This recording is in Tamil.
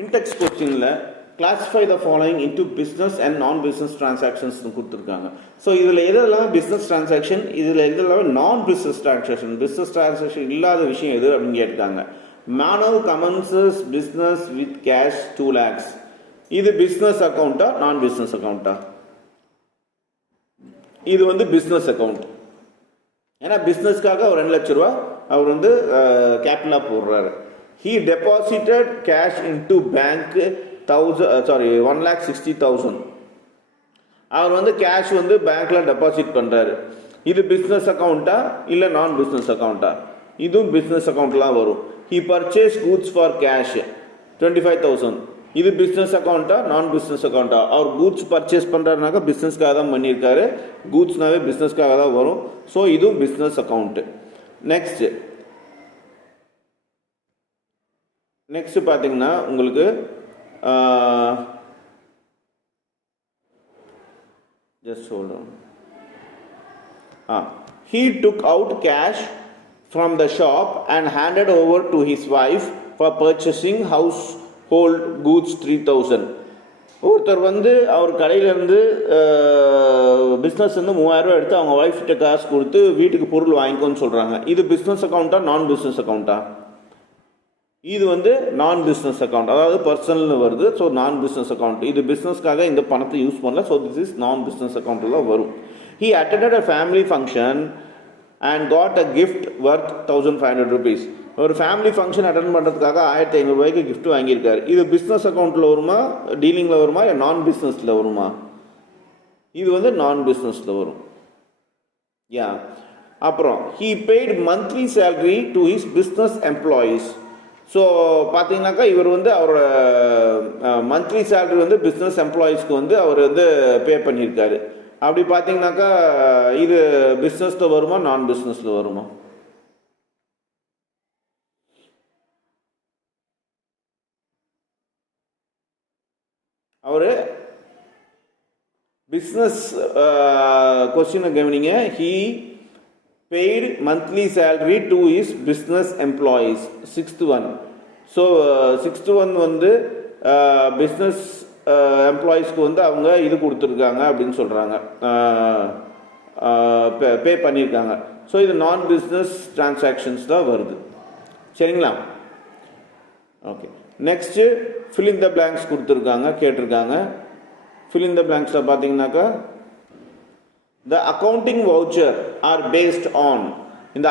இன்டெக்ஸ் கொஸ்டினில் classify the following into business and நான் பிஸ்னஸ் டிரான்சாக்ஷன்ஸ்னு கொடுத்துருக்காங்க. ஸோ இதில் எதெல்லாம் பிஸ்னஸ் டிரான்சாக்ஷன், இதில் எதெல்லாம் நான் பிஸ்னஸ் டிரான்சாக்ஷன் இல்லாத விஷயம் எது அப்படின்னு கேட்டாங்க. Manav commences business with cash 2 lakhs. இது பிஸ்னஸ் அக்கௌண்ட்டா நான் பிஸ்னஸ் அக்கௌண்ட்டா? இது வந்து பிஸ்னஸ் அக்கௌண்ட். ஏன்னா பிஸ்னஸ்க்காக ஒரு 2 லட்ச ரூபா அவர் வந்து கேபிட்டலாக போடுறாரு. He deposited cash into bank 1,60,000. அவர் வந்து கேஷ் வந்து பேங்க்ல டெபாசிட் பண்றாரு. இது பிஸ்னஸ் அக்கௌண்ட்டா இல்லை நான் பிஸ்னஸ் அக்கௌண்ட்டா? இதுவும் பிஸ்னஸ் அக்கௌண்ட்லாம் வரும். He purchased goods for cash 25,000. இது பிஸ்னஸ் அக்கௌண்ட்டா நான் பிஸ்னஸ் அக்கௌண்ட்டா? அவர் கூட்ஸ் பர்ச்சேஸ் பண்ணுறாருனாக்கா பிஸ்னஸ்க்காக தான் பண்ணியிருக்காரு. கூட்ஸ்னாவே பிஸ்னஸ்க்காக தான் வரும். ஸோ இதுவும் பிஸ்னஸ் அக்கௌண்ட்டு. நெக்ஸ்ட் பார்த்தீங்கன்னா உங்களுக்கு just hold on. He took out cash from the shop and handed over to his wife for purchasing household goods 3,000. ஒருத்தர் வந்து அவர் கடையிலேருந்து பிஸ்னஸ் வந்து 3,000 ரூபா எடுத்து அவங்க ஒய்ஃப் கிட்ட காசு கொடுத்து வீட்டுக்கு பொருள் வாங்கிக்கோன்னு சொல்கிறாங்க. இது பிஸ்னஸ் அக்கௌண்ட்டா நான் பிஸ்னஸ் அக்கௌண்ட்டா? இது வந்து நான் பிஸ்னஸ் அக்கௌண்ட், அதாவது பர்சனல்னு வருது. ஸோ நான் பிஸ்னஸ் அக்கௌண்ட். இது பிஸ்னஸ்க்காக இந்த பணத்தை யூஸ் பண்ணல. ஸோ திஸ் இஸ் நான் பிஸ்னஸ் அக்கௌண்ட்டில் தான் வரும். He attended a family function and got a gift worth 1,500 rupees. ஒரு ஃபேமிலி ஃபங்க்ஷன் அட்டன் பண்ணுறதுக்காக 1,500 ரூபாய்க்கு கிஃப்ட் வாங்கியிருக்காரு. இது பிஸ்னஸ் அக்கௌண்ட்டில் வருமா, டீலிங்கில் வருமா, இல்லை நான் பிஸ்னஸில் வருமா? இது வந்து நான் பிஸ்னஸில் வரும். அப்புறம் he paid monthly salary to his business employees. So பார்த்தீங்கன்னாக்கா இவர் வந்து அவரோட மந்த்லி சேலரி வந்து பிஸ்னஸ் எம்ப்ளாயீஸ்க்கு வந்து அவர் வந்து பே பண்ணியிருக்காரு. அப்படி பார்த்தீங்கன்னாக்கா இது பிஸ்னஸில் வருமா நான் பிஸ்னஸில் வருமா? அவர் பிஸ்னஸ் கொஸ்டினை கவனிங்க. He paid monthly salary to his business employees. 6th one. So 6th one வந்து பிஸ்னஸ் எம்ப்ளாயீஸ்க்கு வந்து அவங்க இது கொடுத்துருக்காங்க அப்படின்னு சொல்கிறாங்க, பே பண்ணியிருக்காங்க. ஸோ இது நான் பிஸ்னஸ் டிரான்சாக்ஷன்ஸ் தான் வருது. சரிங்களா? Okay. Next fill in the blanks கொடுத்துருக்காங்க, கேட்டிருக்காங்க. fill in the blanksல பார்த்தீங்கன்னாக்கா the accounting voucher are based on இந்த